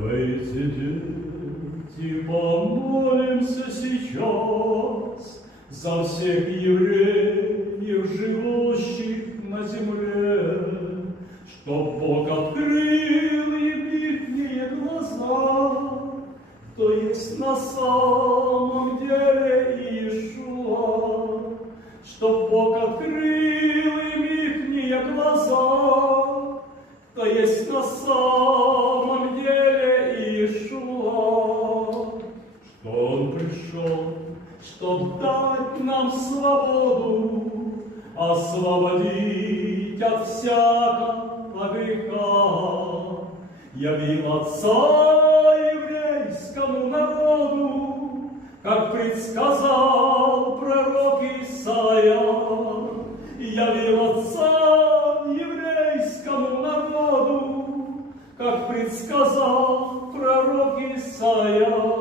Давайте, дети, помолимся сейчас за всех евреев, живущих на земле, чтоб Бог открыл им ихние глаза, кто есть на самом деле Иешуа, чтоб Бог открыл им ихние глаза, кто есть на самом деле Иешуа, что Он пришел, чтоб дать нам свободу, освободить от всякого греха, явил Отца еврейскому народу, как предсказал пророк Исаия, явил Отца еврейскому народу, как предсказал пророк Исаия.